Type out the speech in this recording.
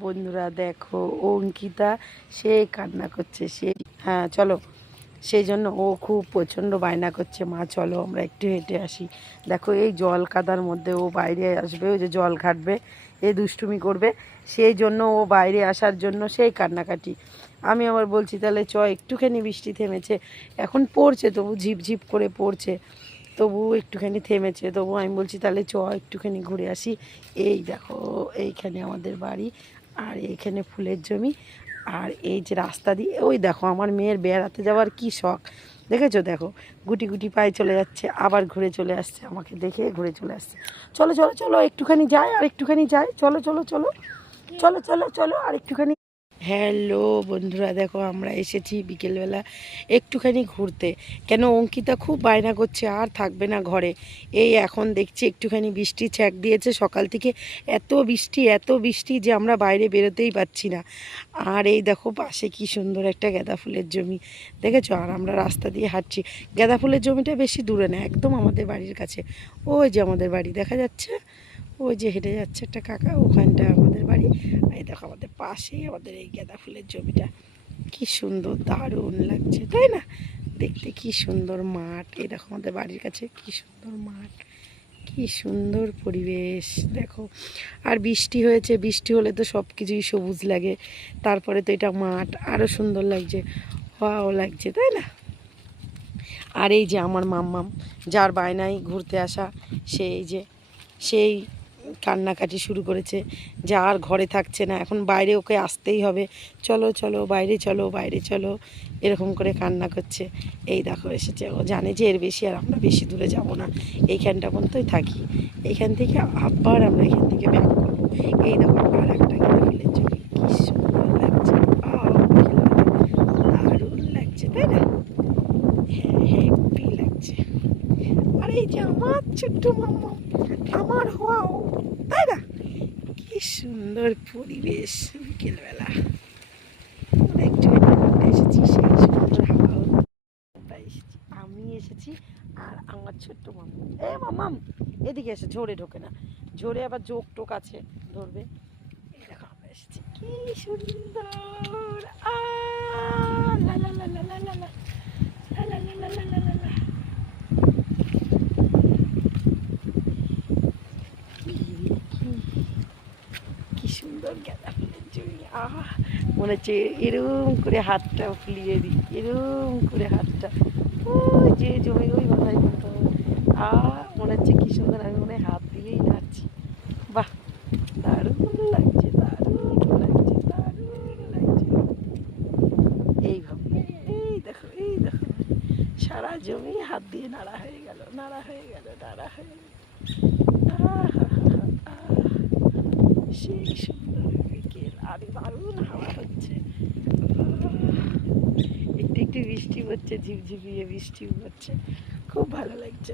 বন্ধুরা দেখো, অঙ্কিতা, সে কান্না করছে, সে হ্যাঁ চলো। সেই জন্য ও খুব প্রচণ্ড বায়না করছে, মা, চলো, আমরা একটু হেঁটে আসি। দেখো, এই জল কাদার মধ্যে ও বাইরে আসবে, ওই যে জল ঘাটবে, এ দুষ্টুমি করবে। সেই জন্য ও বাইরে আসার জন্য সেই কান্নাকাটি। আমি আবার বলছি, তাহলে চ, একটুখানি বৃষ্টি থেমেছে। এখন পড়ছে, তবু ঝিপঝিপ করে পড়ছে। তবু একটুখানি থেমেছে, তবু আমি বলছি, তাহলে চ, একটুখানি ঘুরে আসি। এই দেখো, এইখানে আমাদের বাড়ি। আর এখানে ফুলের জমি আর এই যে রাস্তা দিয়ে, ওই দেখো আমার মেয়ের বেড়াতে যাওয়ার কি শখ। দেখেছ? দেখো, গুটি গুটি পায়ে চলে যাচ্ছে, আবার ঘুরে চলে আসছে, আমাকে দেখে ঘুরে চলে আসছে। চলো চলো চলো, একটুখানি যাই, আর একটুখানি যাই। চলো চলো চলো চলো চলো চলো, আর একটুখানি হ্যালো বন্ধুরা, দেখো আমরা এসেছি বিকেলবেলা একটুখানি ঘুরতে। কেন অঙ্কিতা খুব বায়না করছে, আর থাকবে না ঘরে। এই এখন দেখছি একটুখানি বৃষ্টি ছ্যাক দিয়েছে, সকাল থেকে এত বৃষ্টি এত বৃষ্টি যে আমরা বাইরে বেরোতেই পাচ্ছি না। আর এই দেখো পাশে কি সুন্দর একটা গাঁদা ফুলের জমি, দেখেছ? আর আমরা রাস্তা দিয়ে হাঁটছি। গাঁদা ফুলের জমিটা বেশি দূরে না, একদম আমাদের বাড়ির কাছে। ওই যে আমাদের বাড়ি, দেখা যাচ্ছে? ওই যে হেঁটে যাচ্ছে একটা কাকা, ওখানটা আমাদের এই দেখো আমাদের পাশেই আমাদের এই গাঁদা ফুলের জমিটা। কি সুন্দর, দারুণ লাগছে, তাই না? দেখতে কি সুন্দর মাঠ। এই দেখো আমাদের বাড়ির কাছে কি সুন্দর মাঠ, কি সুন্দর পরিবেশ, দেখো। আর বৃষ্টি হয়েছে, বৃষ্টি হলে তো সব কিছুই সবুজ লাগে। তারপরে তো এটা মাঠ আরও সুন্দর লাগছে হওয়াও লাগছে, তাই না? আর এই যে আমার মাম্মাম, যার বায়নায় ঘুরতে আসা সেই যে, সেই কান্নাকাটি শুরু করেছে, যা আর ঘরে থাকছে না, এখন বাইরে ওকে আসতেই হবে। চলো চলো, বাইরে চলো বাইরে চলো, এরকম করে কান্না করছে। এই দেখো, এসেছে, ও জানে যে এর বেশি আর আমরা বেশি দূরে যাব না। এইখানটা পর্যন্তই থাকি। এইখান থেকে আবার আমরা এখান থেকে ব্যাক করব। এই দেখো, আর একটা গেঁদা ফুলের জমি কি সুন্দর লাগছে আহ, দারুণ লাগছে তাই না হ্যাঁ হ্যাপি লাগছে আর এই যে আমার ছোট্ট মাম্মা, আমার হওয়াও তাই না? কি সুন্দর পরিবেশ বিকেলবেলা। এসেছি, সেই সুন্দর এসেছি। আমি এসেছি আর আমার ছোট্ট মাম্মা। এ মাম্মাম এদিকে এসে, ঝোরে ঢোকে না। ঝোরে আবার জোক টোক আছে, ধরবে। এই আমরা এসেছি। কি সুন্দর। আ মনে হচ্ছে এরম করে হাতটা ফুলিয়ে দিই এরম করে হাতটা। ও যে জমি, ওই মাথায় মতো। আহ, মনে হচ্ছে কি সুন্দর, আমি মনে হয় হাত দিয়েই নাচছি। বাহ, দারুণ লাগছে দারুণ লাগছে দারুণ লাগছে। এইভাবে এই দেখো এই দেখো। সারা জমি হাত দিয়ে নাড়া হয়ে গেল, নাড়া হয়ে গেল, নাড়া হয়ে গেল আহা সেই সুন্দর বিকেল আর দারুণ হাওয়া হচ্ছে আহ, একটু একটু বৃষ্টি হচ্ছে ঝিপঝিপিয়ে বৃষ্টি হচ্ছে। খুব ভালো লাগছে।